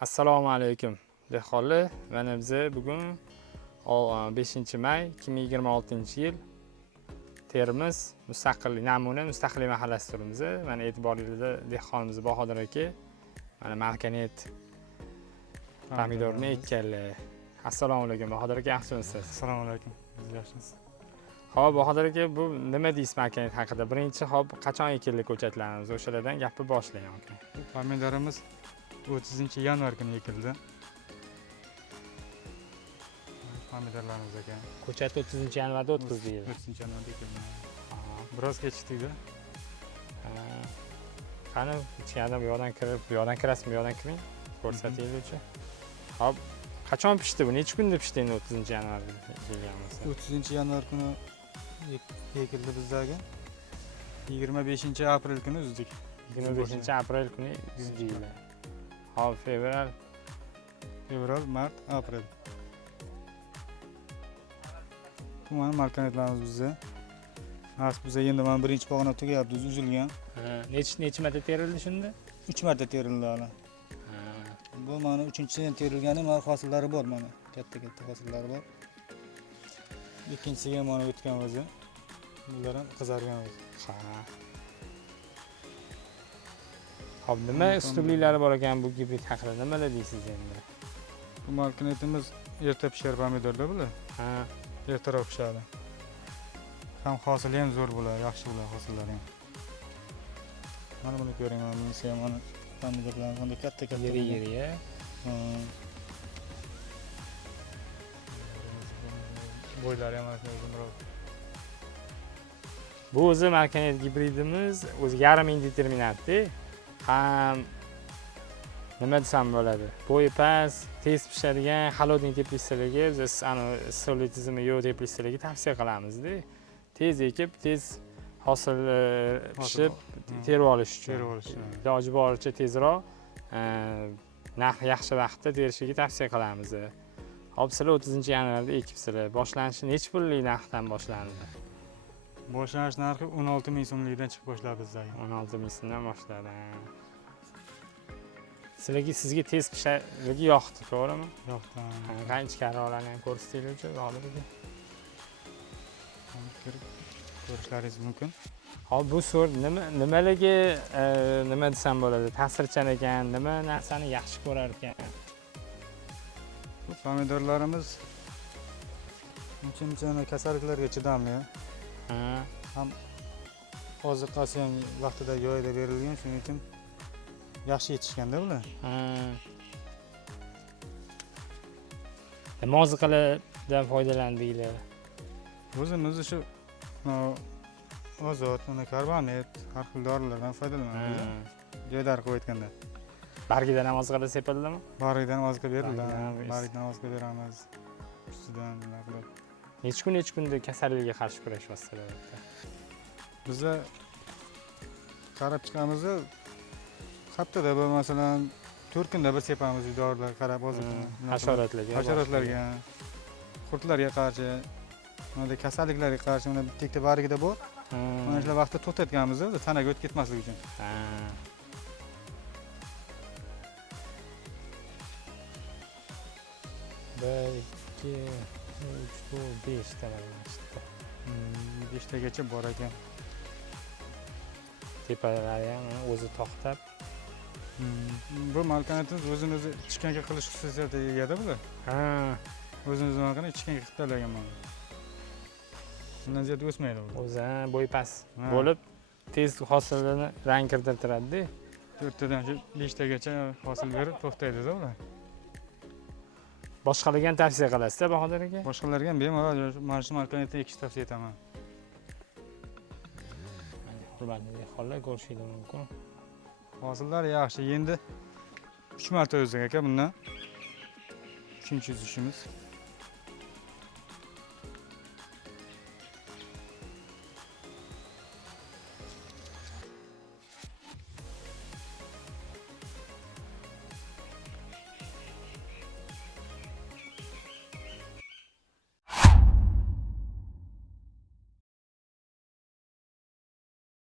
Assalomu alaykum dehqonlar. Mana biz bugun 5-may 2026-yil Termiz mustaqillik namuna mustaqillik mahallasi turibmiz. Mana e'tiboringizda dehqonimiz Bahodir aka mana markanet pomidorni ekkanlar. Assalomu alaykum Bahodir aka, yaxshimisiz? Assalomu alaykum. Siz yaxshimisiz? Xo'p, Bahodir aka, bu nima deysiz markanet haqida? Birinchi hop qachon ekildi ko'chatlarimiz? O'shalardan gapni boshlayman aka. Pomidorimiz 30-yanvar kuni ekildi. Pomidorlarimiz ekan. Ko'chat 30-yanvarda o'tkazildi. 30-yanvarda ekildi. Biroz kechikdi-da. Qani, ichkaridan bu yoqdan kirib, bu yoqdan kirasizmi, bu yoqdan kiring. Ko'rsataylik-chi. Hop, qachon pishdi bu? Necha kunda pishdi endi 30-yanvarda kelgan bo'lsa? 30-yanvar kuni ekildi bizdagi. 25-aprel kuni uzdik. 25-aprel kuni uzdinglar. Hop, fevral, mart, aprel. Bu mana markanetlarimiz bizda. Bizda endi mana birinchi pog'ona tugayapti, uzilgan. Necha marta terildi shunda? 3 marta terildi hali. Bu mana 3-chidan terilgani, mana hosillari bor mana. Katta hosillari bor. Ikkinchisiga mana o'tgan o'zi. Bular ham qizargan o'zi. Hop, nima ustubliklari bor ekan bu gibrid haqida? Nimalar deysiz endi? Bu markanetimiz erta pishar pomidorlar bular. Ertaroq pishadi. Ham hosili ham zo'r bo'ladi, yaxshi bo'ladi hosillari ham. Mana buni ko'ring, mana bunisi ham mana pomidorlar qanday katta. Yeri ya. Bo'ylari ham uzunroq. Bu o'zi markanet gibridimiz, o'zi yarim indeterminatda. Ham nima desam bo'ladi? Bo'yi past, tez pishadigan холодный teplitsalarga biz ana issiqlik tizimi yo'q teplitsalarga tavsiya qilamiz-da. Tez ekib, tez hosil pishib, terib olish uchun. Iloji boricha tezroq narx yaxshi vaqtda terishiga tavsiya qilamiz. Hop, sizlar 30-yanvarda ekibsizlar. Boshlanishi necha pullik narxdan boshlandi? Boshlanish narxi 16 ming so'mlikdan chiqib boshladi bizdagi. 16 ming so'mdan boshladi. Sizga tez pishishligi yoqdi, to'g'rimi? Yoqdi. Qancha ichkariroqlarni ham ko'rsatinglar-chi, Bahodir aka. Ko'rishlaringiz mumkin. Hop, bu sort nimalarga nima desam bo'ladi? Ta'sirchan ekan, nima narsani yaxshi ko'rar ekan? Bu pomidorlarimiz uncha kasalliklarga chidamli. Ham oziqasi ham vaqtida joyida berilgan, shuning uchun yaxshi yetishganda ular. Nima oziqalardan foydalandinglar? O'zimiz shu azot, karbonat, har xil dorilardan foydalanamiz. Joylari qo'yib aytganda. Bargidan ham oziqalar sepildimi? Bargidan oziqa beriladi. Bargidan oziqa beramiz. Ustidan nima qilib. Necha kunda kasallikka qarshi kurashyapsizlar? Bizda qarab chiqamiz. Haftada bir masalan 4 kunda bir sepamiz dorilar qarab oziqani. Hasharotlarga, qurtlarga qarshi, mana kasalliklarga qarshi mana bitta bargida bor. Mana shular vaqtda to'xtatganmiz, tanaga o'tib ketmasligi uchun. 1, 2, 3, 4, 5 ta chiqdi. 5 tagacha bor ekan. Tepalari ham o'zi to'xtab. Bu markanetimiz o'zini-o'zi ichkanga qilish xususiyatiga egada bular. O'zini-o'zi qilib ichkanga qilib taragan mana. Bundan ziyod o'smaydi bu. O'zi bo'yi past bo'lib, tez hosilni rang kirtiradi-da. 4 tadan 5 tagacha hosil berib to'xtaydi-da ular. Boshqalarga ham tavsiya qilasiz-da, Bahodir aka? Boshqalarga ham bemalol mana shu markanetni ekish tavsiya etaman. Hurmatli dehqonlar, ko'rishingiz mumkin. Hosillar yaxshi. Endi 3 marta o'zdik aka bundan. 3-chi uzishimiz.